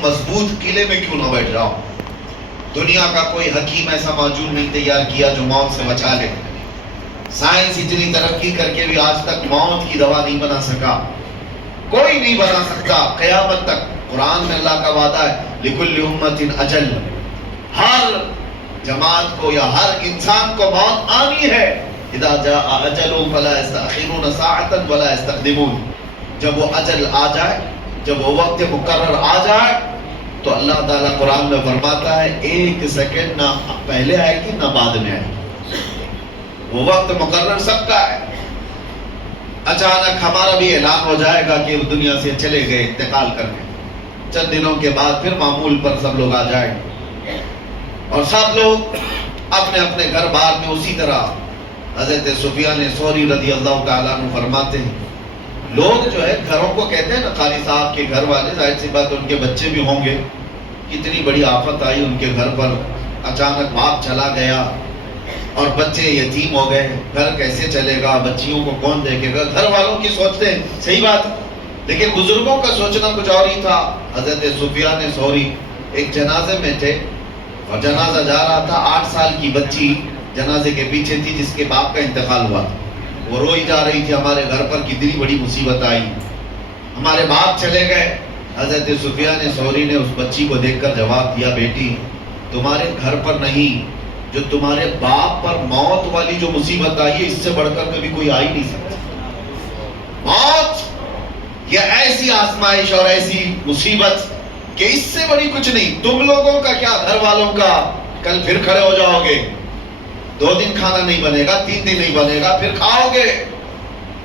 تم مضبوط قلعے میں کیوں نہ بیٹھ جاؤ؟ دنیا کا کوئی حکیم ایسا موجود نہیں تیار کیا جو موت سے بچا لے. سائنس اتنی ترقی کر کے بھی آج تک موت کی دوا نہیں بنا سکا. کوئی نہیں بنا سکتا قیامت تک. قرآن میں اللہ کا وعدہ ہے لِكُلِّ أُمَّةٍ أَجَلٌ، ہر جماعت کو یا ہر انسان کو موت آنی ہے. اذا جاء اجل فلا يستأخرون ساعة ولا يستقدمون. جب وہ اجل آ جائے، جب وہ وقت مقرر آ جائے تو اللہ تعالیٰ قرآن میں فرماتا ہے ایک سیکنڈ نہ پہلے آئے گی نہ بعد میں آئے گی. وہ وقت مقرر سب کا ہے. اچانک ہمارا بھی اعلان ہو جائے گا کہ وہ دنیا سے چلے گئے انتقال کرنے. چند دنوں کے بعد پھر معمول پر سب لوگ آ جائیں گے اور سب لوگ اپنے اپنے گھر بار میں اسی طرح. حضرت سفیان ثوری رضی اللہ تعالیٰ عنہ فرماتے ہیں لوگ جو ہے گھروں کو کہتے ہیں نا، قاری صاحب کے گھر والے، ظاہر سی بات ان کے بچے بھی ہوں گے. کتنی بڑی آفت آئی ان کے گھر پر، اچانک باپ چلا گیا اور بچے یتیم ہو گئے. گھر کیسے چلے گا؟ بچیوں کو کون دیکھے گا؟ گھر والوں کی سوچتے ہیں، صحیح بات، لیکن بزرگوں کا سوچنا کچھ اور ہی تھا. حضرت سفیان ثوری ایک جنازے میں تھے اور جنازہ جا رہا تھا. 8 سال کی بچی جنازے کے پیچھے تھی جس کے باپ کا انتقال ہوا تھا. وہ روئی جا رہی تھی ہمارے گھر پر کتنی بڑی مصیبت آئی، ہمارے باپ چلے گئے. حضرت سفیان ثوری نے اس بچی کو دیکھ کر جواب دیا بیٹی تمہارے گھر پر نہیں، جو تمہارے باپ پر موت والی جو مصیبت آئی ہے اس سے بڑھ کر کبھی کوئی آ ہی نہیں سکتا. موت یہ ایسی آزمائش اور ایسی مصیبت کہ اس سے بڑی کچھ نہیں. تم لوگوں کا کیا، گھر والوں کا، کل پھر کھڑے ہو جاؤ گے. 2 دن کھانا نہیں بنے گا، 3 دن نہیں بنے گا، پھر کھاؤ گے.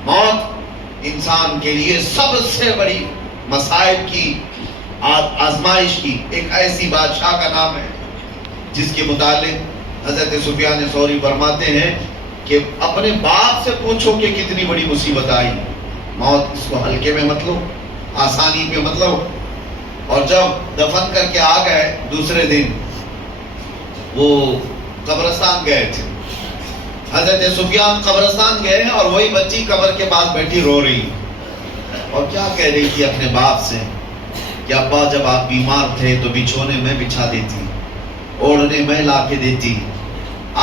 موت انسان کے لیے سب سے بڑی مصائب کی، آزمائش کی ایک ایسی بادشاہ کا نام ہے جس کے متعلق حضرت سفیان ثوری فرماتے ہیں کہ اپنے باپ سے پوچھو کہ کتنی بڑی مصیبت آئی. موت اس کو ہلکے میں مت لو، آسانی پہ مت لو. اور جب دفن کر کے آ گئے دوسرے دن وہ قبرستان گئے تھے. حضرت سفیان قبرستان گئے ہیں اور وہی بچی قبر کے پاس بیٹھی رو رہی اور کیا کہہ رہی تھی اپنے باپ سے کہ ابا جب آپ بیمار تھے تو بچھونے میں بچھا دیتی، اوڑھنے میں لا کے دیتی،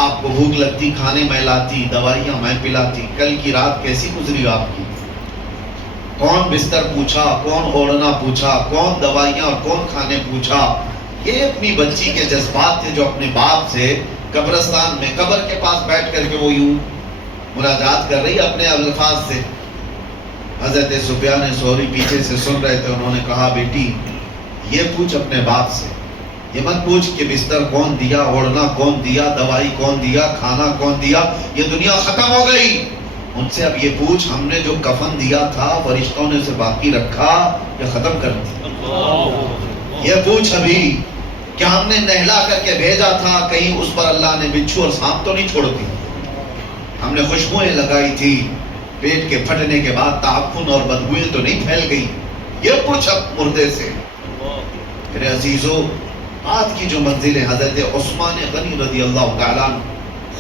آپ کو بھوک لگتی کھانے میں لاتی، دوائیاں میں پلاتی. کل کی رات کیسی گزری آپ کی؟ کون بستر پوچھا، کون اوڑھنا پوچھا، کون دوائیاں اور کون کھانے پوچھا. یہ اپنی بچی کے جذبات تھے جو اپنے باپ سے قبرستان میں قبر کے پاس بیٹھ کر کے وہ یوں مناجات کر رہی اپنے الفاظ سے. حضرت سفیان ثوری پیچھے سے سن رہے تھے. انہوں نے کہا بیٹی یہ پوچھ اپنے باپ سے، یہ مت پوچھ کہ بستر کون دیا، اوڑھنا کون دیا، دوائی کون دیا، کھانا کون دیا. یہ دنیا ختم ہو گئی. ان سے اب یہ پوچھ ہم نے جو کفن دیا تھا فرشتوں نے اسے باقی رکھا یا ختم کر دیا. یہ پوچھ ابھی کہ ہم نے نہلا کر کے بھیجا تھا کہیں اس پر اللہ نے بچھو اور سانپ تو نہیں چھوڑ دی. ہم نے خوشبوئیں لگائی تھی، پیٹ کے پھٹنے کے بعد تعفن اور بدبوئیں تو نہیں پھیل گئی. یہ پوچھ اب مردے سے. میرے عزیزو، آج کی جو منزل ہے حضرت عثمان غنی رضی اللہ تعالیٰ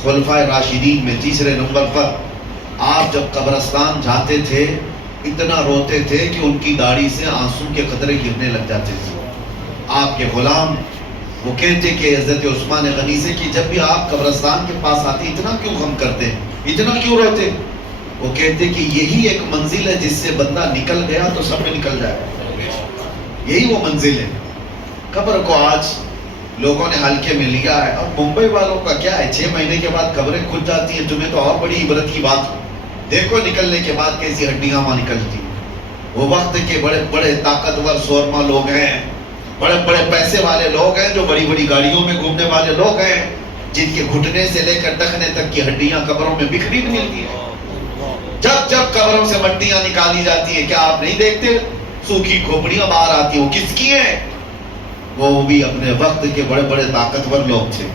خلفائے راشدین میں 3 نمبر پر آپ جب قبرستان جاتے تھے اتنا روتے تھے کہ ان کی داڑھی سے آنسو کے قطرے گرنے لگ جاتے تھے. آپ کے غلام وہ کہتے کہ حضرت عثمان غنی سے کہ جب بھی آپ قبرستان کے پاس آتے اتنا کیوں غم کرتے، اتنا کیوں روتے؟ وہ کہتے کہ یہی ایک منزل ہے جس سے بندہ نکل گیا تو سب میں نکل جائے. یہی وہ منزل ہے. قبر کو آج لوگوں نے ہلکے میں لیا ہے. اور ممبئی والوں کا کیا ہے، 6 مہینے کے بعد قبریں کھل جاتی ہیں. تمہیں تو اور بڑی عبرت کی بات ہو. دیکھو نکلنے کے بعد کیسی ہڈیاں وہاں نکلتی. وہ وقت کے بڑے بڑے طاقتور سورما لوگ ہیں، بڑے بڑے پیسے والے لوگ ہیں، جو بڑی بڑی گاڑیوں میں گھومنے والے لوگ ہیں، جن کے گھٹنے سے لے کر ٹخنے تک کی ہڈیاں قبروں میں بکھری ملتی ہیں. جب جب قبروں سے مٹیاں نکالی جاتی ہیں، کیا آپ نہیں دیکھتے سوکھی کھوپڑیاں باہر آتی ہیں؟ وہ کس کی ہیں؟ وہ بھی اپنے وقت کے بڑے بڑے طاقتور لوگ تھے،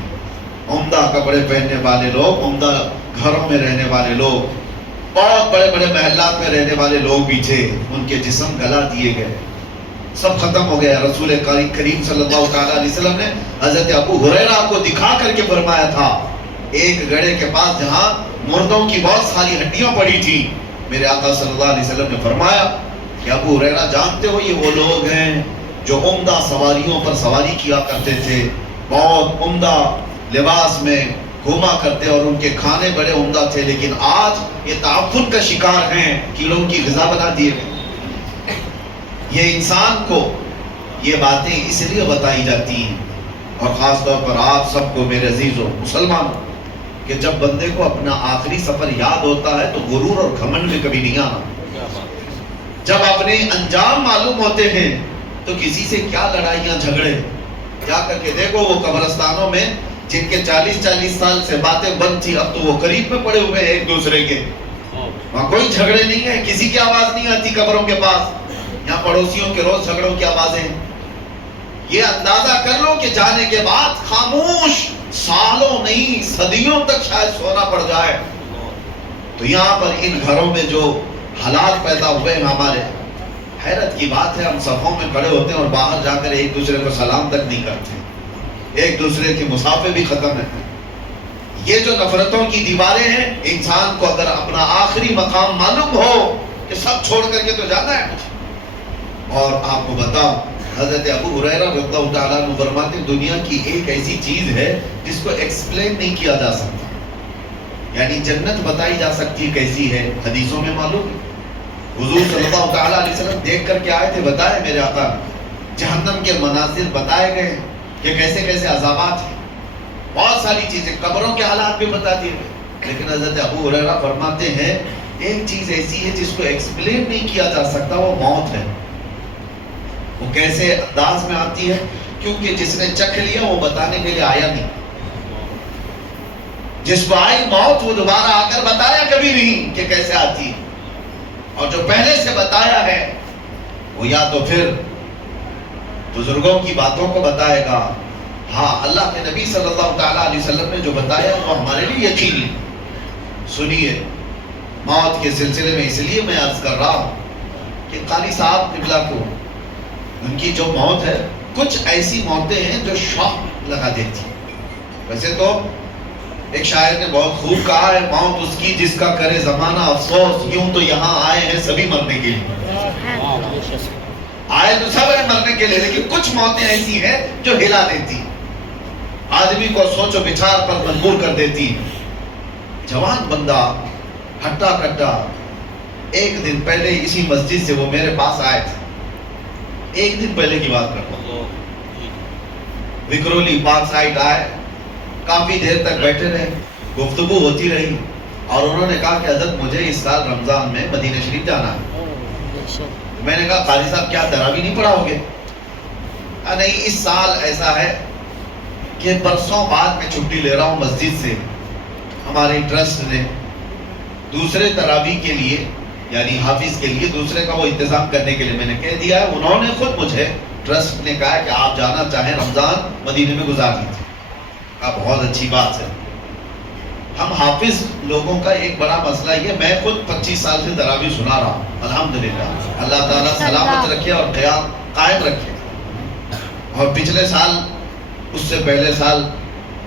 عمدہ کپڑے پہننے والے لوگ، عمدہ گھروں میں رہنے والے لوگ، بہت بڑے بڑے محلات میں رہنے والے لوگ بھی تھے. ان کے جسم گلا دیے گئے، سب ختم ہو گیا. رسول کریم صلی اللہ علیہ وسلم نے حضرت ابو ہریرہ کو دکھا کر کے فرمایا تھا ایک گڑھے کے پاس جہاں مردوں کی بہت ساری ہڈیاں پڑی تھی، میرے آقا صلی اللہ علیہ وسلم نے فرمایا کہ ابو ہریرہ جانتے ہو یہ وہ لوگ ہیں جو عمدہ سواریوں پر سواری کیا کرتے تھے، بہت عمدہ لباس میں گھوما کرتے اور ان کے کھانے بڑے عمدہ تھے، لیکن آج یہ تعفن کا شکار ہیں، کیڑوں کی غذا بنا دیے گئے۔ یہ انسان کو یہ باتیں اس لیے بتائی جاتی ہیں، اور خاص طور پر آپ سب کو میرے عزیزوں مسلمانوں، کہ جب بندے کو اپنا آخری سفر یاد ہوتا ہے تو غرور اور گھمنڈ میں کبھی نہیں آنا۔ جب اپنے انجام معلوم ہوتے ہیں تو کسی سے کیا لڑائیاں جھگڑے، جا کر کے دیکھو وہ قبرستانوں میں جن کے 40 سال سے باتیں بند تھی، اب تو وہ قریب میں پڑے ہوئے ہیں ایک دوسرے کے، وہاں کوئی جھگڑے نہیں ہے، کسی کی آواز نہیں آتی قبروں کے پاس، یہاں پڑوسیوں کے روز جھگڑوں کی آوازیں۔ یہ اندازہ کر لو کہ جانے کے بعد خاموش سالوں نہیں صدیوں تک شاید سونا پڑ جائے۔ تو یہاں پر ان گھروں میں جو حالات پیدا ہوئے ہیں ہمارے، حیرت کی بات ہے، ہم صفوں میں کھڑے ہوتے ہیں اور باہر جا کر ایک دوسرے کو سلام تک نہیں کرتے، ایک دوسرے کی مسافے بھی ختم ہے۔ یہ جو نفرتوں کی دیواریں ہیں، انسان کو اگر اپنا آخری مقام معلوم ہو کہ سب چھوڑ کر کے تو جانا ہے۔ اور آپ کو بتاؤ، حضرت ابو ہریرہ رضی اللہ تعالیٰ عنہ فرماتے ہیں دنیا کی ایک ایسی چیز ہے جس کو ایکسپلین نہیں کیا جا سکتا، یعنی جنت بتائی جا سکتی کیسی ہے، حدیثوں میں معلوم ہے۔ حضور صلی اللہ تعالیٰ علیہ وسلم دیکھ کر کے آئے تھے، بتائے میرے آقا، جہنم کے مناظر بتائے گئے کہ کیسے کیسے عذابات ہیں، بہت ساری چیزیں، قبروں کے حالات بھی بتا دیے گئے، لیکن حضرت ابو ہریرہ فرماتے ہیں ایک چیز ایسی ہے جس کو ایکسپلین نہیں کیا جا سکتا، وہ موت ہے۔ وہ کیسے انداز میں آتی ہے؟ کیونکہ جس نے چکھ لیا وہ بتانے کے لیے آیا نہیں، جس کو آئی موت وہ دوبارہ آ کر بتایا کبھی نہیں کہ کیسے آتی ہے، اور جو پہلے سے بتایا ہے وہ یا تو پھر بزرگوں کی باتوں کو بتائے گا، ہاں اللہ کے نبی صلی اللہ تعالیٰ علیہ وسلم نے جو بتایا وہ ہمارے لیے یقینی۔ سنیے، موت کے سلسلے میں اس لیے میں عرض کر رہا ہوں کہ قاری صاحب قبلہ کو ان کی جو موت ہے، کچھ ایسی موتیں ہیں جو شوق لگا دیتی۔ ویسے تو ایک شاعر نے بہت خوب کہا ہے، موت اس کی جس کا کرے زمانہ افسوس، یوں تو یہاں آئے ہیں سبھی مرنے کے لیے، آئے تو سب ہیں مرنے کے لیے، لیکن کچھ موتیں ایسی ہیں جو ہلا دیتی، آدمی کو سوچ و بچار پر مجبور کر دیتی۔ جوان بندہ ہٹا کٹا، ایک دن پہلے اسی مسجد سے وہ میرے پاس آئے تھے، ایک دن پہلے کی بات کرتا ہوں، وکرولی پارک سائٹ آئے، کافی دیر تک بیٹھے رہے، گفتگو ہوتی رہی، اور انہوں نے کہا کہ حضرت مجھے اس سال رمضان میں مدینہ شریف جانا ہے۔ میں نے کہا قاری صاحب کیا تراویح نہیں پڑھاؤ گے؟ نہیں، اس سال ایسا ہے کہ برسوں بعد میں چھٹی لے رہا ہوں مسجد سے، ہمارے ٹرسٹ نے دوسرے تراویح کے لیے، یعنی حافظ کے لیے دوسرے کا وہ انتظام کرنے کے لیے میں نے کہہ دیا ہے، انہوں نے خود مجھے ٹرسٹ نے کہا کہ آپ جانا چاہیں رمضان مدینے میں گزار لیجیے۔ کہا بہت اچھی بات ہے۔ ہم حافظ لوگوں کا ایک بڑا مسئلہ یہ، میں خود 25 سال سے تراویح سنا رہا ہوں، الحمدللہ، اللہ تعالیٰ سلامت رکھے اور قیام قائم رکھے۔ اور پچھلے سال، اس سے پہلے سال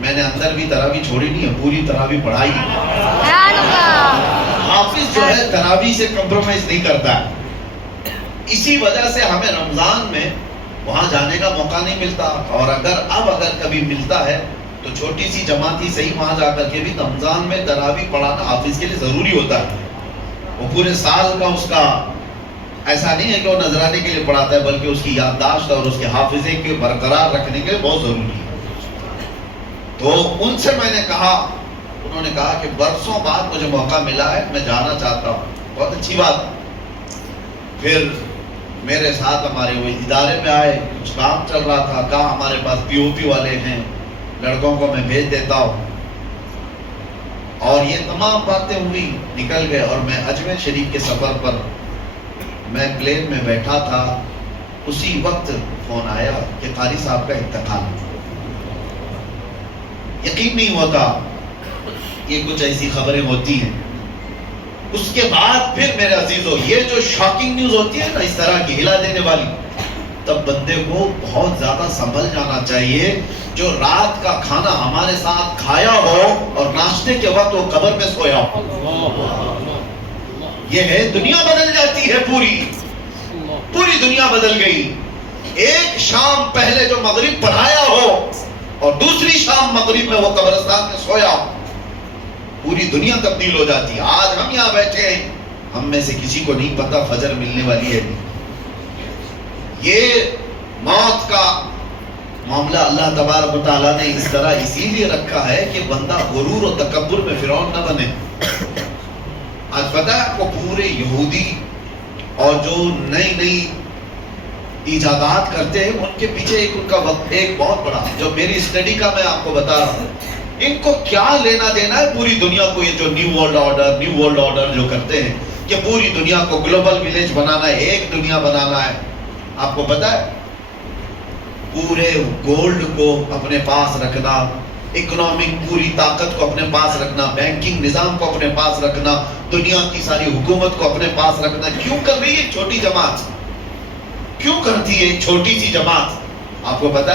میں نے اندر بھی تراویح چھوڑی نہیں ہے، پوری تراویح پڑھائی۔ حافظ جو ہے تراویح سے کمپرومائز نہیں کرتا ہے، اسی وجہ سے ہمیں رمضان میں وہاں جانے کا موقع نہیں ملتا، اور اگر کبھی ملتا ہے تو چھوٹی سی جماعت ہی صحیح، وہاں جا کر کے بھی رمضان میں تراویح پڑھانا حافظ کے لیے ضروری ہوتا ہے۔ وہ پورے سال کا اس کا ایسا نہیں ہے کہ وہ نذرانے کے لیے پڑھاتا ہے، بلکہ اس کی یادداشت اور اس کے حافظے کے برقرار رکھنے کے لیے بہت ضروری ہے۔ تو ان سے میں نے کہا، انہوں نے کہا کہ برسوں بعد مجھے موقع ملا ہے، میں جانا چاہتا ہوں۔ بہت اچھی بات۔ پھر میرے ساتھ ہمارے وہ ادارے میں آئے، کچھ کام چل رہا تھا، کہا ہمارے پاس پی او پی والے ہیں، لڑکوں کو میں بھیج دیتا ہوں، اور یہ تمام باتیں ہوئی، نکل گئے، اور میں اجمیر شریف کے سفر پر میں پلین میں بیٹھا تھا، اسی وقت فون آیا کہ قاری صاحب کا انتقال۔ یقین نہیں ہوتا، یہ کچھ ایسی خبریں ہوتی ہیں۔ اس کے بعد پھر میرے عزیزو، یہ جو شاکنگ نیوز ہوتی ہے نا اس طرح کی ہلا دینے والی، تب بندے کو بہت زیادہ سنبھل جانا چاہیے۔ جو رات کا کھانا ہمارے ساتھ کھایا ہو اور ناشتے کے وقت وہ قبر میں سویا ہو، یہ ہے دنیا بدل جاتی ہے، پوری دنیا بدل گئی۔ ایک شام پہلے جو مغرب پڑھایا ہو اور دوسری شام مغرب میں وہ قبرستان میں سویا ہو، پوری دنیا تبدیل ہو جاتی ہے۔ آج ہم یہاں بیٹھے ہیں، ہم میں سے کسی کو نہیں پتا فجر ملنے والی ہے۔ یہ موت کا معاملہ اللہ تبارک و تعالیٰ نے اس طرح اسی لیے رکھا ہے کہ بندہ غرور و تکبر میں فرعون نہ بنے۔ آج پتہ ہے آپ کو پورے یہودی اور جو نئی نئی ایجادات کرتے ہیں ان کے پیچھے ان کا وقت ایک بہت بڑا، جو میری اسٹڈی کا میں آپ کو بتا رہا ہوں، ان کو کیا لینا دینا ہے پوری دنیا کو، یہ جو نیو ورلڈ آرڈر جو کرتے ہیں کہ پوری دنیا کو گلوبل ولیج بنانا ہے، ایک دنیا بنانا ہے۔ آپ کو پتہ ہے پورے گولڈ کو اپنے پاس رکھنا، اکنامک پوری طاقت کو اپنے پاس رکھنا، بینکنگ نظام کو اپنے پاس رکھنا، دنیا کی ساری حکومت کو اپنے پاس رکھنا، کیوں کر رہی ہے چھوٹی جماعت؟ کیوں کرتی ہے ایک چھوٹی سی جماعت؟ آپ کو پتا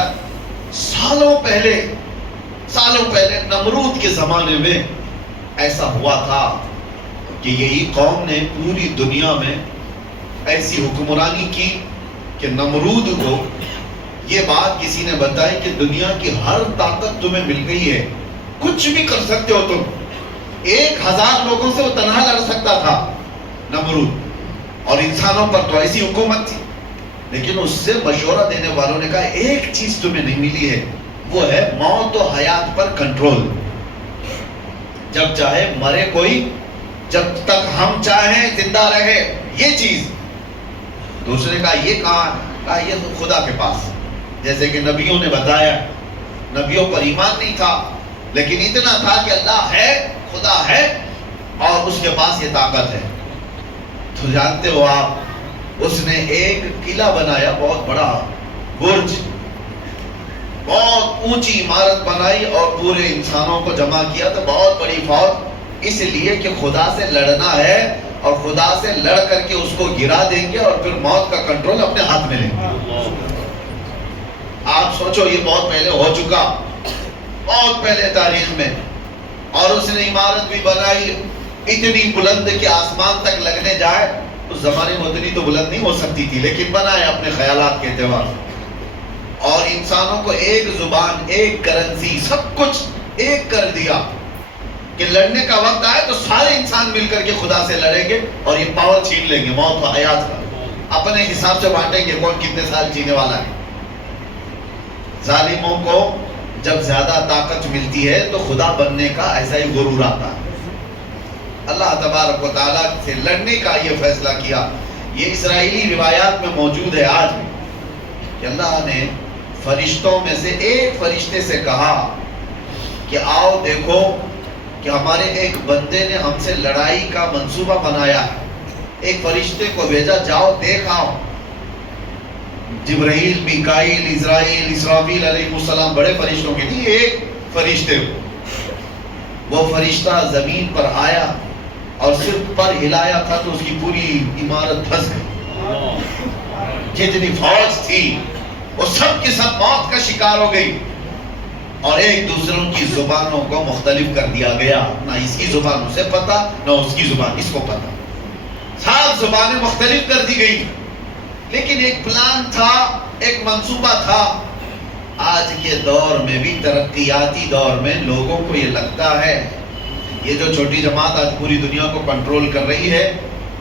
سالوں پہلے نمرود کے زمانے میں ایسا ہوا تھا کہ یہی قوم نے پوری دنیا میں ایسی حکمرانی کی کہ نمرود کو یہ بات کسی نے بتائی کہ دنیا کی ہر طاقت تمہیں مل گئی ہے، کچھ بھی کر سکتے ہو تم۔ 1000 لوگوں سے وہ تنہا لڑ سکتا تھا نمرود، اور انسانوں پر تو ایسی حکومت تھی، لیکن اس سے مشورہ دینے والوں نے کہا ایک چیز تمہیں نہیں ملی ہے، وہ ہے موت و حیات پر کنٹرول۔ جب چاہے مرے کوئی، جب تک ہم چاہیں زندہ رہے، یہ چیز۔ دوسرے کا یہ کہا یہ تو خدا کے پاس، جیسے کہ نبیوں نے بتایا، نبیوں پر ایمان نہیں تھا لیکن اتنا تھا کہ اللہ ہے، خدا ہے اور اس کے پاس یہ طاقت ہے۔ تو جانتے ہو آپ، اس نے ایک قلعہ بنایا، بہت بڑا برج، بہت اونچی عمارت بنائی اور پورے انسانوں کو جمع کیا، تو بہت بڑی فوج، اس لیے کہ خدا سے لڑنا ہے اور خدا سے لڑ کر کے اس کو گرا دیں گے اور پھر موت کا کنٹرول اپنے ہاتھ میں لیں گے۔ آپ سوچو یہ بہت پہلے ہو چکا، بہت پہلے تاریخ میں، اور اس نے عمارت بھی بنائی اتنی بلند کہ آسمان تک لگنے جائے۔ اس زمانے میں اتنی تو بلند نہیں ہو سکتی تھی لیکن بنایا اپنے خیالات کے اعتبار سے، اور انسانوں کو ایک زبان، ایک کرنسی، سب کچھ ایک کر دیا کہ لڑنے کا وقت آئے تو سارے انسان مل کر کے خدا سے لڑیں گے اور یہ پاور چھین لیں گے موت و حیات کا، اپنے حساب سے بانٹیں گے کون کتنے سال جینے والا ہے۔ ظالموں کو جب زیادہ طاقت ملتی ہے تو خدا بننے کا ایسا ہی غرور آتا ہے۔ اللہ تبارک و تعالیٰ سے لڑنے کا یہ فیصلہ کیا۔ یہ اسرائیلی روایات میں موجود ہے آج بھی کہ اللہ نے فرشتوں میں سے ایک فرشتے سے کہا کہ آؤ دیکھو کہ ہمارے ایک بندے نے ہم سے لڑائی کا منصوبہ بنایا ہے۔ ایک فرشتے کو بھیجا، جاؤ دیکھ آؤ۔ جبرائیل، میکائیل، اسرائیل، اسرافیل علیہ السلام، بڑے فرشتوں کے لیے ایک فرشتے وہ فرشتہ زمین پر آیا اور صرف پر ہلایا تھا تو اس کی پوری عمارت دھس گئی۔ جتنی فوج تھی وہ سب کے سب موت کا شکار ہو گئی، اور ایک دوسروں کی زبانوں کو مختلف کر دیا گیا، نہ اس کی زبان اسے پتا نہ اس کی زبان اس کو پتا، سب زبانیں مختلف کر دی گئی۔ لیکن ایک پلان تھا، ایک منصوبہ تھا۔ آج کے دور میں بھی، ترقیاتی دور میں، لوگوں کو یہ لگتا ہے یہ جو چھوٹی جماعت آج پوری دنیا کو کنٹرول کر رہی ہے،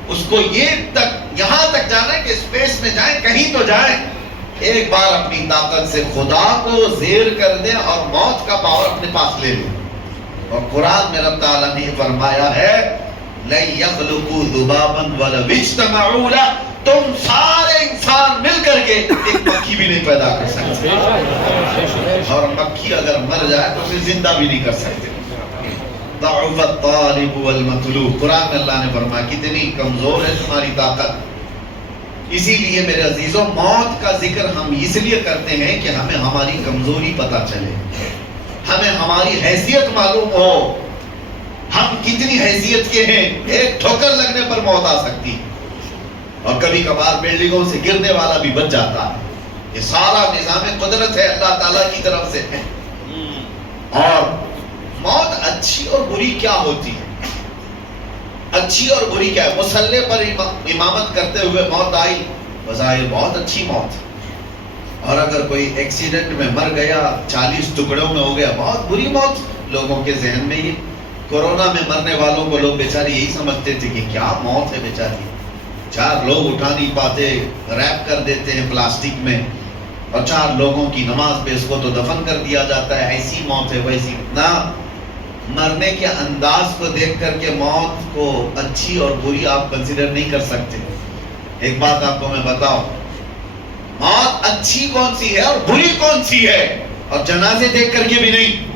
اس کو یہاں تک جانا ہے کہ اسپیس میں جائیں، کہیں تو جائیں، ایک بار اپنی طاقت سے خدا کو زیر کر دیں اور موت کا پاور اپنے پاس لے لیں۔ اور قرآن میں رب تعالیٰ نے فرمایا ہے لَن يَخْلُقُوا ذُبَابًا وَلَوِ اجْتَمَعُوا لَهُ، تم سارے انسان مل کر کے ایک مکھی بھی نہیں پیدا کر سکتے، اور مکھی اگر مر جائے تو اسے زندہ بھی نہیں کر سکتے۔ ضعف الطالب والمطلوب، قرآن میں اللہ نے فرمایا کتنی کمزور ہے تمہاری طاقت۔ اسی لیے میرے عزیزوں، موت کا ذکر ہم اس لیے کرتے ہیں کہ ہمیں ہماری کمزوری پتہ چلے، ہمیں ہماری حیثیت معلوم ہو، ہم کتنی حیثیت کے ہیں۔ ایک ٹھوکر لگنے پر موت آ سکتی، اور کبھی کبھار بلڈنگوں سے گرنے والا بھی بچ جاتا ہے۔ یہ سارا نظام قدرت ہے اللہ تعالیٰ کی طرف سے۔ اور موت اچھی اور بری کیا ہوتی ہے؟ اچھی اور بری کیا ہے؟ مسلح پر امامت کرتے ہوئے موت آئی، بظاہر بہت اچھی موت، اور اگر کوئی ایکسیڈنٹ میں مر گیا 40 ٹکڑوں میں ہو گیا، بہت بری موت لوگوں کے ذہن میں. یہ کورونا میں مرنے والوں کو لوگ بیچارے یہی سمجھتے تھے کہ کیا موت ہے بیچاری، 4 لوگ اٹھا نہیں پاتے، ریپ کر دیتے ہیں پلاسٹک میں، اور 4 لوگوں کی نماز پہ اس کو تو دفن کر دیا جاتا ہے، ایسی موت ہے ویسی. نہ، مرنے کے انداز کو دیکھ کر کے موت کو اچھی اور بری آپ کنسیڈر نہیں کر سکتے. ایک بات آپ کو میں بتاؤں، موت اچھی کون سی ہے اور بری کون سی ہے؟ اور جنازے دیکھ کر کے بھی نہیں.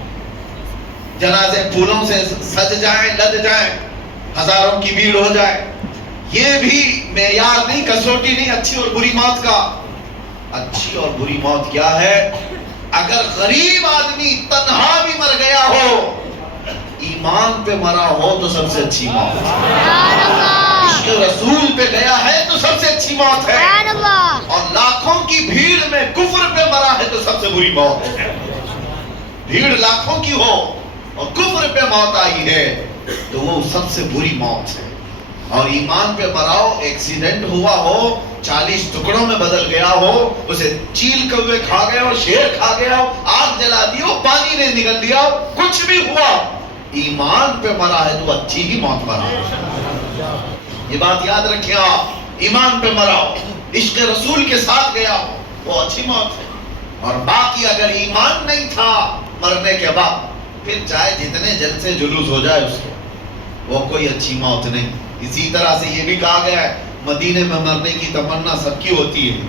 جنازے پھولوں سے سج جائیں، لد جائیں، ہزاروں کی بھیڑ ہو جائے، یہ بھی معیار نہیں، کسوٹی نہیں اچھی اور بری موت کا. اچھی اور بری موت کیا ہے؟ اگر غریب آدمی تنہا بھی مر گیا ہو، ایمان پہ مرا ہو تو سب سے اچھی موت ہے. عشق رسول پہ گیا ہے تو سب سے اچھی موت ہے. اور لاکھوں کی بھیڑ میں کفر پہ مرا ہے تو سب سے بری موت ہے. بھیڑ لاکھوں کی ہو اور کفر پہ موت آئی ہے تو وہ سب سے بری موت ہے. اور ایمان پہ مراؤ، ایکسیڈنٹ ہوا ہو، 40 ٹکڑوں میں بدل گیا ہو، اسے چیل کوے کھا گیا ہو، شیر کھا گیا ہو، آگ جلا دی ہو، پانی نے نگل دیا ہو، کچھ بھی ہوا، ایمان پہ مرا ہے تو اچھی ہی موت مرا ہے. یہ بات یاد رکھیں آپ، ایمان پہ مراؤ، عشق رسول کے ساتھ گیا ہو، وہ اچھی موت ہے. اور باقی اگر ایمان نہیں تھا مرنے کے بعد، پھر چاہے جتنے جلد سے جلوس ہو جائے اس کو، وہ کوئی اچھی موت نہیں. اسی طرح سے یہ بھی کہا گیا ہے مدینے میں مرنے کی تمنا سب کی ہوتی ہے،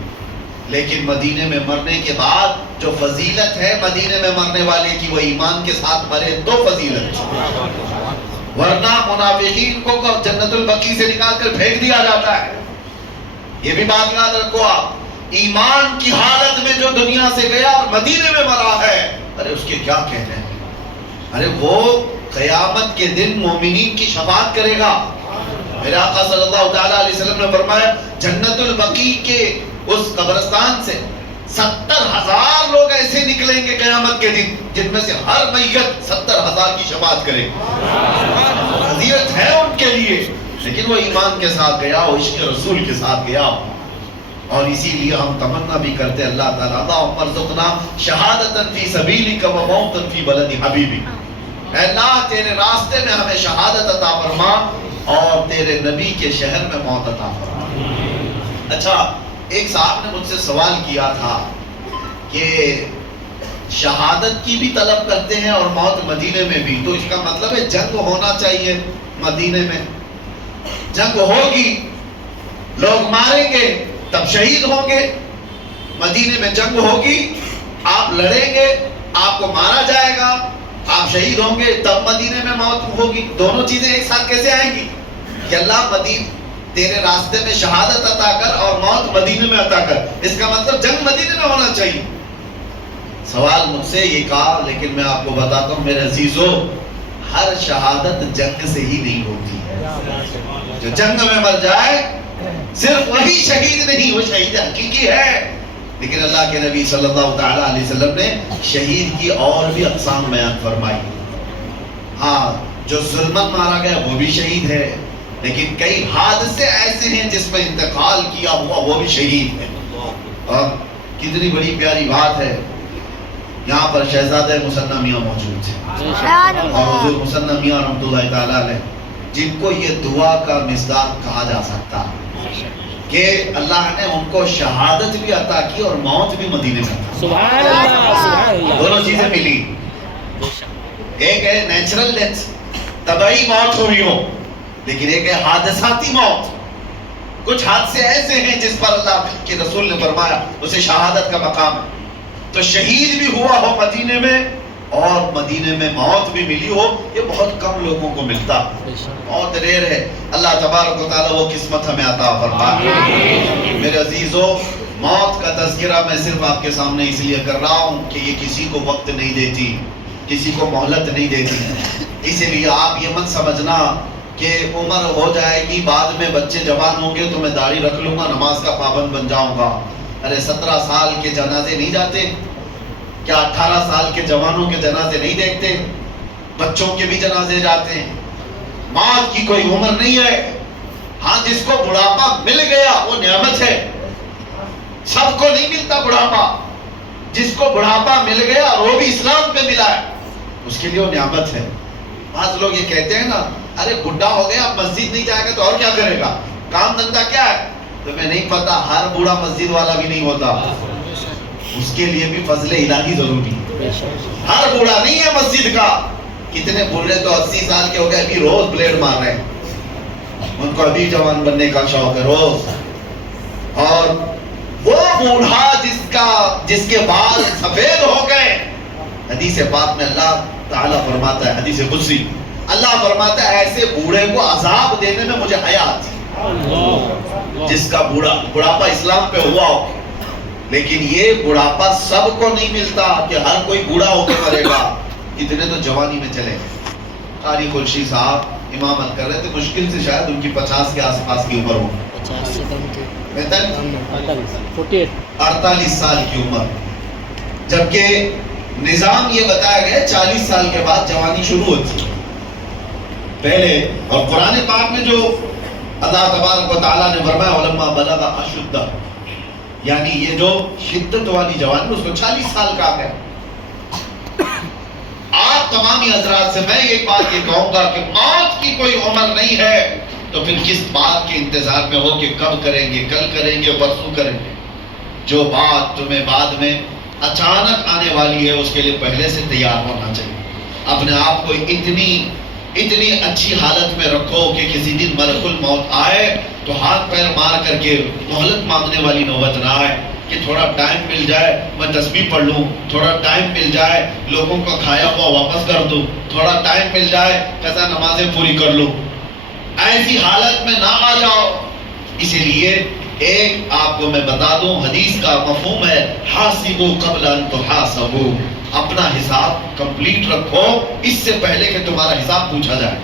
لیکن مدینے میں مرنے کے بعد جو فضیلت ہے مدینے میں مرنے والے کی، وہ ایمان کے ساتھ مرے تو فضیلت. ورنہ منافقین کو جنت البقیع سے نکال کر پھینک دیا جاتا ہے. یہ بھی بات یاد رکھو آپ، ایمان کی حالت میں جو دنیا سے گیا اور مدینے میں مرا ہے، ارے اس کے کیا کہنے ہیں. ارے وہ قیامت کے دن مومنین کی شفاعت کرے گا. میرے آقا صلی اللہ تعالیٰ علیہ وسلم نے فرمایا جنت البقیع کے اس قبرستان سے 70,000 لوگ ایسے نکلیں گے قیامت کے دن جن میں سے ہر میت 70,000 کی شفاعت کرے. فضیلت ہے ان کے لیے، لیکن وہ ایمان کے ساتھ گیا ہو، عشق رسول کے ساتھ گیا ہو. اور اسی لیے ہم تمنا بھی کرتے اللہ تعالیٰ اللہم ارزقنا شہادتا فی سبیلک و موتا فی بلد حبیبک، اے اللہ تیرے راستے میں ہمیں شہادت عطا فرما اور تیرے نبی کے شہر میں موت عطا فرما. اچھا، ایک صاحب نے مجھ سے سوال کیا تھا کہ شہادت کی بھی طلب کرتے ہیں اور موت مدینے میں بھی، تو اس کا مطلب ہے جنگ ہونا چاہیے مدینے میں. جنگ ہوگی، لوگ ماریں گے تب شہید ہوں گے. مدینے میں جنگ ہوگی، آپ لڑیں گے، آپ کو مارا جائے گا، آپ شہید ہوں گے تب مدینے میں موت ہوگی. دونوں چیزیں ایک ساتھ کیسے آئیں گی؟ کہ اللہ تیرے راستے میں شہادت عطا کر اور موت مدینے میں عطا کر، اس کا مطلب جنگ مدینے میں ہونا چاہیے. سوال مجھ سے یہ کہا، لیکن میں آپ کو بتاتا ہوں میرے عزیزو، ہر شہادت جنگ سے ہی نہیں ہوتی. جو جنگ میں مر جائے صرف وہی شہید نہیں، وہ شہید حقیقی ہے. لیکن اللہ کے نبی صلی اللہ تعالیٰ علیہ وسلم نے شہید کی اور بھی اقسام بیان فرمائی. ہاں، جو ظلمن مارا گیا وہ بھی شہید ہے، لیکن کئی حادثے ایسے ہیں جس میں انتقال کیا ہوا وہ بھی شہید ہے. اور کتنی بڑی پیاری بات ہے، یہاں پر شہزادہ مصنع میاں موجود ہیں اور حضور مصنع میاں رحمۃ اللہ تعالیٰ علیہ، جن کو یہ دعا کا مصداق کہا جا سکتا کہ اللہ نے ان کو شہادت بھی عطا کی اور موت بھی مدینے میں عطا. سبحان اللہ، دونوں چیزیں ملی. ایک ہے نیچرل ڈیتھ، طبعی موت ہوئی ہو، لیکن ایک ہے حادثاتی موت. کچھ حادثے ایسے ہیں جس پر اللہ کے رسول نے فرمایا اسے شہادت کا مقام ہے. تو شہید بھی ہوا ہو مدینے میں اور مدینے میں موت بھی ملی ہو، یہ بہت کم لوگوں کو ملتا، بہت ریئر ہے. اللہ تبارک و تعالیٰ وہ قسمت ہمیں عطا فرمائے. میرے عزیزو، موت کا تذکرہ میں صرف آپ کے سامنے اس لیے کر رہا ہوں کہ یہ کسی کو وقت نہیں دیتی، کسی کو مہلت نہیں دیتی. اسی لیے آپ یہ مت سمجھنا کہ عمر ہو جائے گی، بعد میں بچے جوان ہوں گے تو میں داڑھی رکھ لوں گا، نماز کا پابند بن جاؤں گا. ارے 17 سال کے جنازے نہیں جاتے کیا؟ 18 سال کے جوانوں کے جنازے نہیں دیکھتے؟ بچوں کے بھی جنازے جاتے ہیں. موت کی کوئی عمر نہیں ہے. ہاں، جس کو بڑھاپا مل گیا وہ نعمت ہے. سب کو نہیں ملتا بڑھاپا. جس کو بڑھاپا مل گیا اور وہ بھی اسلام پہ ملا ہے، اس کے لیے وہ نعمت ہے۔ بعض لوگ یہ کہتے ہیں نا، ارے بڈھا ہو گیا اب مسجد نہیں جائے گا تو اور کیا کرے گا، کام دھندا کیا ہے؟ تمہیں نہیں پتا ہر بوڑھا مسجد والا بھی نہیں ہوتا، اس کے لیے بھی فضل الہی ضروری ہے۔ ہر بوڑھا نہیں ہے مسجد کا۔ کتنے بوڑھے تو 80 سال کے ہو گئے ابھی روز بلیڈ مار رہے ہیں، ان کو ابھی جوان بننے کا شوق ہے روز۔ اور وہ بوڑھا جس کے بال سفید ہو گئے، حدیث پاک میں اللہ تعالیٰ فرماتا ہے، حدیث قدسی اللہ فرماتا ہے ایسے بوڑھے کو عذاب دینے میں مجھے حیا آتی ہے، جس کا بڑھاپا اسلام پہ ہوا ہو۔ لیکن یہ بڑھاپا سب کو نہیں ملتا کہ ہر کوئی بوڑھا ہو کے مرے گا، کتنے تو جوانی میں چلے۔ قاری خورشید صاحب امامت کر رہے تھے، مشکل سے شاید ان کی 50 کے آس پاس کی عمر ہو، 48 سال کی عمر، جبکہ نظام یہ بتایا گیا 40 سال کے بعد جوانی شروع ہوتی ہے پہلے۔ اور قرآن پاک میں جو اللہ تبارک و تعالیٰ نے فرمایا وَلَمَّا بَلَغَ أَشُدَّهُ، یعنی یہ جو شدت والی جوانی اس کو 40 سال کا ہے۔ آپ تمامی حضرات سے میں ایک بات یہ کہوں گا کہ موت کی کوئی عمر نہیں ہے، تو پھر کس بات کے انتظار میں ہو کہ کب کریں گے، کل کریں گے، پرسوں کریں گے۔ جو بات تمہیں بعد میں اچانک آنے والی ہے اس کے لیے پہلے سے تیار ہونا چاہیے۔ اپنے آپ کو اتنی اچھی حالت میں رکھو کہ کسی دن ملک الموت آئے تو ہاتھ پیر مار کر کے مہلت مانگنے والی نوبت نہ آئے کہ تھوڑا ٹائم مل جائے میں تسبیح پڑھ لوں، تھوڑا ٹائم مل جائے لوگوں کا کھایا ہوا واپس کر دوں، تھوڑا ٹائم مل جائے قضا نمازیں پوری کر لوں۔ ایسی حالت میں نہ آ جاؤ۔ اسی لیے ایک آپ کو میں بتا دوں، حدیث کا مفہوم ہے حاسبوا قبل ان تحاسبوا، اپنا حساب کمپلیٹ رکھو اس سے پہلے کہ تمہارا حساب پوچھا جائے۔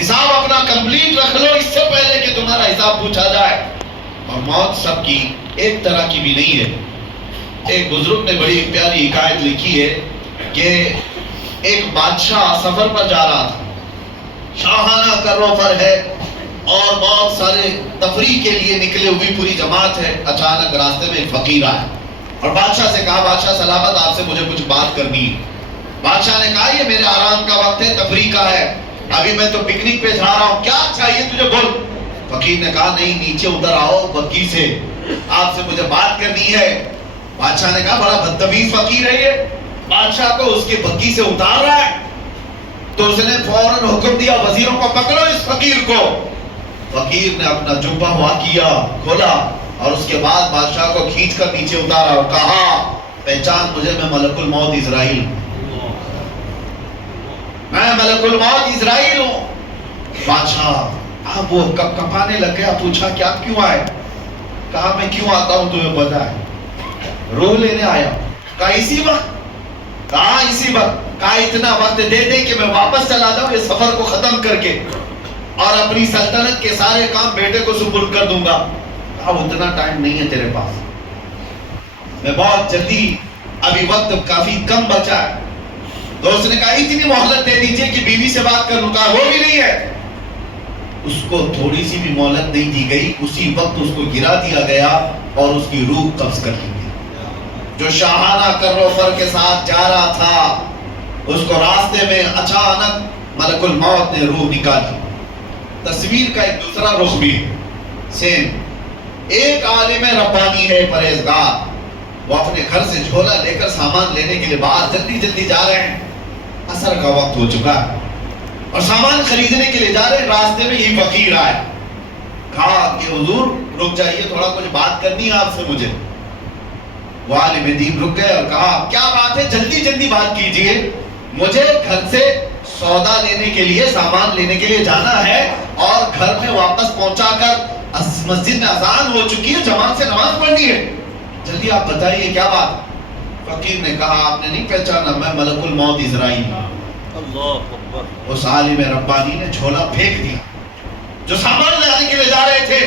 حساب اپنا کمپلیٹ رکھ لو اس سے پہلے کہ تمہارا حساب پوچھا جائے۔ اور موت سب کی ایک طرح کی بھی نہیں ہے۔ ایک بزرگ نے بڑی پیاری حکایت لکھی ہے کہ ایک بادشاہ سفر پر جا رہا تھا، شاہانہ کروفر ہے اور بہت سارے تفریح کے لیے نکلے ہوئی پوری جماعت ہے۔ اچانک راستے میں ایک فقیر آیا اور بادشاہ سے کہا بادشاہ سلامت آپ سے مجھے کچھ بات کرنی ہے۔ بادشاہ نے کہا یہ میرے آرام کا وقت ہے، تفریح کا ہے، ابھی میں تو پکنک پہ جا رہا ہوں، کیا چاہیے تجھے بول۔ فقیر نے کہا نہیں نیچے اتر آؤ بگی سے، آپ سے مجھے بات کرنی ہے۔ بادشاہ نے کہا بڑا بدتمیز فقیر ہے یہ، بادشاہ کو اس کے بگی سے اتار رہا ہے۔ تو اس نے فوراً حکم دیا وزیروں کو پکڑو اس فقیر کو۔ فقیر نے اپنا جبہ ہوا کیا، کھولا اور اس کے بعد بادشاہ کو کھینچ کر نیچے اتارا اور کہا پہچان مجھے، میں ملک الموت اسرائیل ہوں، میں ملک الموت اسرائیل ہوں۔ بادشاہ اب وہ کب کپانے لگ گیا، پوچھا کیا کیوں آئے؟ کہا میں کیوں آتا ہوں تمہیں پتا ہے، روح لینے آیا۔ کہا اسی وقت؟ کہا اسی وقت۔ کہا اتنا وقت دے دے کہ میں واپس چلا جاؤں اس سفر کو ختم کر کے اور اپنی سلطنت کے سارے کام بیٹے کو سپرد کر دوں گا۔ کہا اتنا ٹائم نہیں ہے تیرے پاس، میں بہت جلدی، ابھی وقت کافی کم بچا ہے۔ دوست نے کہا اتنی مہلت دے دیجئے کہ بیوی سے بات کر لوں۔ کہا وہ بھی نہیں ہے۔ اس کو تھوڑی سی بھی مہلت نہیں دی گئی، اسی وقت اس کو گرا دیا گیا اور اس کی روح قبض کر لی گئی۔ جو شاہانہ کروفر کے ساتھ جا رہا تھا اس کو راستے میں اچانک ملک الموت نے روح نکالی۔ تصویر کا ایک دوسرا رخ بھی سیم، ایک عالم ربانی ہے پرہیزگار، وہ اپنے گھر سے جھولا لے کر سامان لینے کے لیے باہر جلدی جلدی جا رہے ہیں، عصر کا وقت ہو چکا ہے اور سامان خریدنے کے لیے جا رہے ہیں۔ راستے میں یہ فقیر آئے، کہا کہ حضور رک جائیے، تھوڑا کچھ بات کرنی ہے آپ سے مجھے۔ وہ عالم دین رک گئے اور کہا کیا بات ہے، جلدی جلدی بات کیجئے، مجھے گھر سے سودا لینے کے لیے، سامان لینے کے لیے جانا ہے اور گھر میں واپس پہنچا کر مسجد میں اذان ہو چکی ہے، جماعت سے نماز پڑھنی ہے، جلدی آپ بتائیے کیا بات۔ فقیر نے کہا آپ نے نہیں پہچانا، میں ملک الموت اسرائیل ہوں۔ اللہ اکبر۔ اس عالم ربانی نے جھولا پھینک دیا، جو سامان لانے کے لیے جا رہے تھے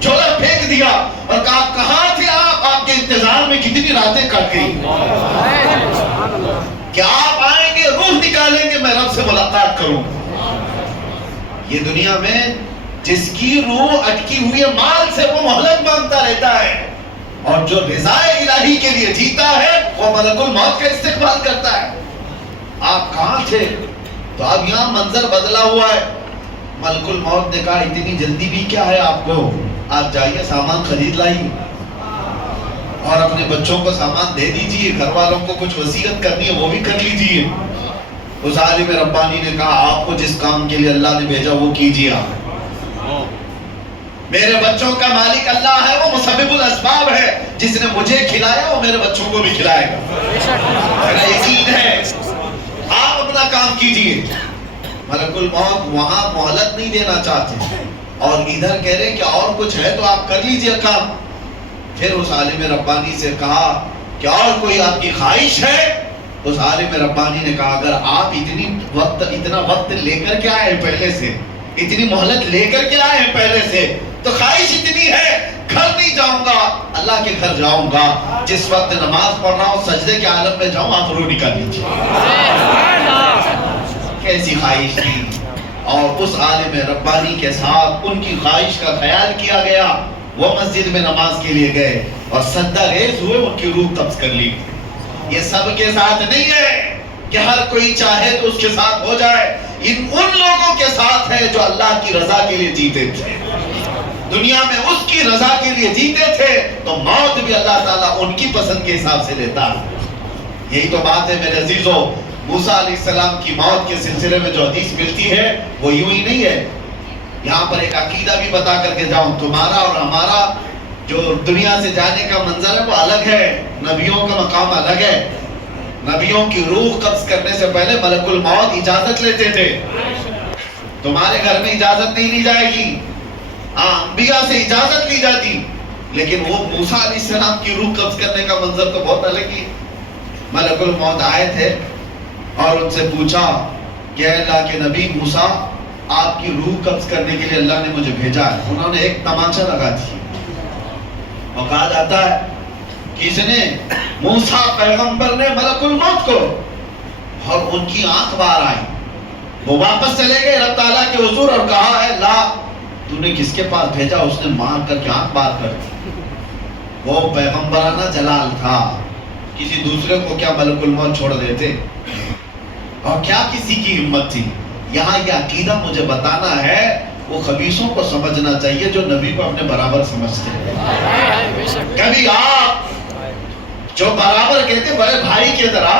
جھولا پھینک دیا اور کہا کہاں تھے آپ کے انتظار میں کتنی راتیں کٹ گئی، کیا آپ آئیں گے، روح نکالیں گے، میں رب سے ملاقات کروں۔ یہ دنیا میں جس کی روح اٹکی ہوئی ہے مال سے وہ مہلت مانگتا رہتا ہے، اور جو رضا الہی کے لیے جیتا ہے وہ ملک الموت کا استقبال کرتا ہے. آپ کہاں تھے؟ تو اب یہاں منظر بدلا ہوا ہے. ملک الموت نے کہا اتنی جلدی بھی کیا ہے آپ کو، آپ جائیے سامان خرید لائیے اور اپنے بچوں کو سامان دے دیجئے، گھر والوں کو کچھ وصیت کرنی ہے وہ بھی کر لیجئے. اس عالم ربانی نے کہا آپ کو جس کام کے لیے اللہ نے بھیجا وہ کیجئے. آپ میرے بچوں کا مالک اللہ ہے، وہ مسبب الاسباب ہے. جس نے مجھے کھلایا وہ میرے بچوں کو بھی کھلائے گا. میرا یقین ہے. آپ اپنا کام کیجئے. ملک الموت وہاں مہلت نہیں دینا چاہتے اور ادھر کہہ رہے کہ اور کچھ ہے تو آپ کر لیجئے کام. پھر اس عالم ربانی سے کہا کہ اور کوئی آپ کی خواہش ہے؟ اس عالم ربانی نے کہا اگر آپ اتنا وقت لے کر کے آئے پہلے سے، اتنی مہلت لے کر کے آئے ہیں پہلے سے، تو خواہش اتنی ہے گھر نہیں جاؤں گا، اللہ کے گھر جاؤں گا. جس وقت نماز پڑھ رہا ہوں سجدے کے عالم میں جاؤں، آپ روح نکال لیجیے. کیسی خواہش تھی. اور اس عالم ربانی کے ساتھ ان کی خواہش کا خیال کیا گیا. وہ مسجد میں نماز کے لیے گئے اور سجدہ ریز ہوئے، ان کی روح قبض کر لی. یہ سب کے ساتھ نہیں ہے کہ ہر کوئی چاہے تو اس کے ساتھ ہو جائے. ان لوگوں کے ساتھ ہے جو اللہ کی رضا کے لیے جیتے تھے، دنیا میں اس کی رضا کے لیے جیتے تھے، تو موت بھی اللہ تعالیٰ ان کی پسند کے حساب سے لیتا. یہی تو بات ہے میرے عزیزو. موسیٰ علیہ السلام کی موت کے سلسلے میں جو حدیث ملتی ہے وہ یوں ہی نہیں ہے. یہاں پر ایک عقیدہ بھی بتا کر کے جاؤں، تمہارا اور ہمارا جو دنیا سے جانے کا منظر ہے وہ الگ ہے. نبیوں کا مقام الگ ہے. نبیوں کی روح قبض کرنے سے پہلے ملک الموت اجازت لیتے تھے. تمہارے گھر میں اجازت نہیں لی جائے گی، انبیاء سے اجازت لی جاتی، لیکن وہ موسیٰ علیہ السلام کی روح قبض کرنے کا منظر تو بہت الگ ہی. ملک الموت آئے تھے اور ان سے پوچھا کہ اے اللہ کے نبی موسیٰ، آپ کی روح قبض کرنے کے لیے اللہ نے مجھے بھیجا ہے. انہوں نے ایک تماچا لگا دی اور کہا جاتا ہے کس نے؟ موسیٰ پیغمبر نے ملک الموت کو. اور ان کی آنکھ باہر آئی. وہ واپس چلے گئے رب تعالیٰ کے حضور اور کہا اے اللہ تو نے کس کے پاس بھیجا؟ اس نے مار کر کے آنکھ باہر کر دی. وہ پیغمبرانہ جلال تھا، کسی دوسرے کو کیا ملک الموت چھوڑ دیتے؟ اور کیا کسی کی ہمت تھی؟ یہاں یہ عقیدہ مجھے بتانا ہے وہ خبیثوں کو سمجھنا چاہیے جو نبی کو اپنے برابر سمجھتے ہیں. کبھی آپ جو برابر کہتے بڑے بھائی کی طرح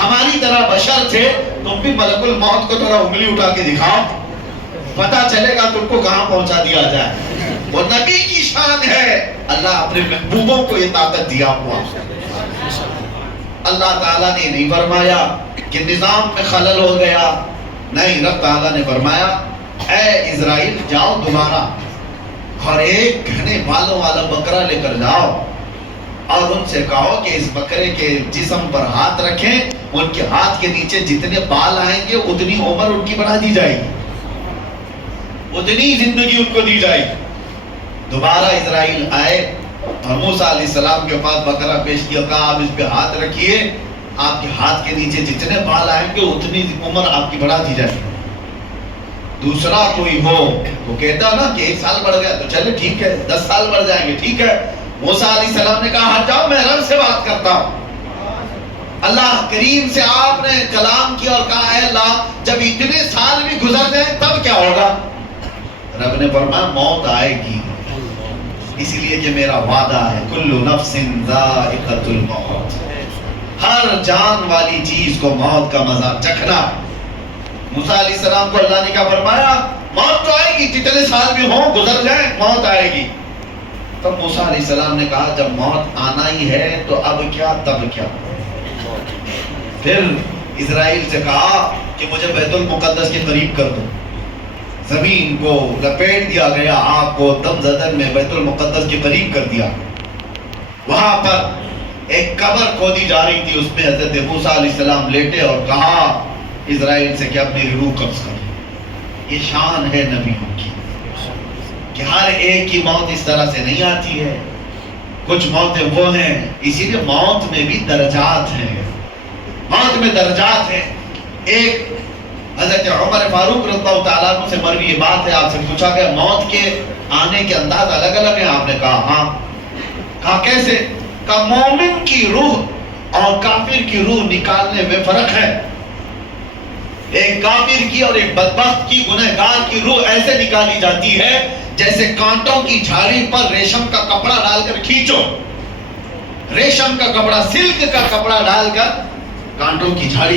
ہماری طرح بشر تھے، تم بھی ملک الموت کو تھوڑا انگلی اٹھا کے دکھاؤ، پتا چلے گا تم کو کہاں پہنچا دیا جائے. وہ نبی کی شان ہے. اللہ اپنے محبوبوں کو یہ طاقت دیا ہوا. اللہ تعالیٰ نے نہیں فرمایا کہ نظام میں خلل ہو گیا، نہیں، رب تعالیٰ نے فرمایا اے اسرائیل جاؤ دوبارہ اور ایک گھنے بالوں والا بکرا لے کر جاؤ اور ان سے کہو کہ اس بکرے کے جسم پر ہاتھ رکھیں، ان کے ہاتھ کے نیچے جتنے بال آئیں گے اتنی عمر ان کی بڑھا دی جائے گی، اتنی زندگی ان کو دی جائے گی. دوبارہ اسرائیل آئے اور موسیٰ علیہ السلام کے پاس بکرا پیش کیا، کہا آپ اس پہ ہاتھ رکھیے، آپ کے ہاتھ کے نیچے جتنے بال آئیں گے اتنی عمر آپ کی بڑھا دی جائے گی. دوسرا کوئی ہو تو کہتا نا کہ 1 سال بڑھ گیا تو چلے ٹھیک ہے، 10 سال بڑھ جائیں گے ٹھیک ہے. موسیٰ علیہ السلام نے کہا ہٹ جاؤ، میں رب سے بات کرتا ہوں. اللہ کریم سے آپ نے کلام کیا اور کہا اے اللہ جب اتنے سال بھی گزر جائیں تب کیا ہوگا؟ رب نے فرمایا موت آئے گی، اس لیے کہ میرا وعدہ ہے کل نفس ذائقۃ الموت، ہر جان والی چیز کو موت کا مزہ چکھنا. موسیٰ علیہ السلام کو اللہ نے کیا فرمایا؟ موت تو آئے گی، جتنے سال بھی ہوں گزر جائیں موت آئے گی. تب موسیٰ علیہ السلام نے کہا جب موت آنا ہی ہے تو اب کیا تب کیا. پھر اسرائیل سے کہا کہ مجھے بیت المقدس کے قریب کر دو. زمین کو لپیٹ دیا گیا، آگ کو دم زدن میں بیت المقدس کے قریب کر دیا. وہاں پر ایک قبر کھودی جا رہی تھی، اس میں حضرت موسیٰ علیہ السلام لیٹے اور کہا اسرائیل سے کہ اب میری روح قبض کر. یہ شان ہے نبیوں کی کہ ہر ایک کی موت اس طرح سے نہیں آتی ہے. کچھ موتیں وہ ہیں، اسی لیے موت میں بھی درجات ہیں. موت میں درجات ہیں. ایک حضرت عمر فاروق رضی اللہ تعالیٰ عنہ سے مروی یہ بات ہے، آپ سے پوچھا گیا موت کے آنے کے انداز الگ الگ ہیں؟ آپ نے کہا ہاں. کہا کیسے؟ کہا مومن کی روح اور کافر کی روح نکالنے میں فرق ہے. ایک کافر کی اور ایک بدبخت کی گنہگار کی روح ایسے نکالی جاتی ہے جیسے کانٹوں کی جھاڑی پر ریشم کا کپڑا ڈال کر کھینچو. ریشم کا کپڑا، سلک کا کپڑا ڈال کر کانٹوں کی جھاڑی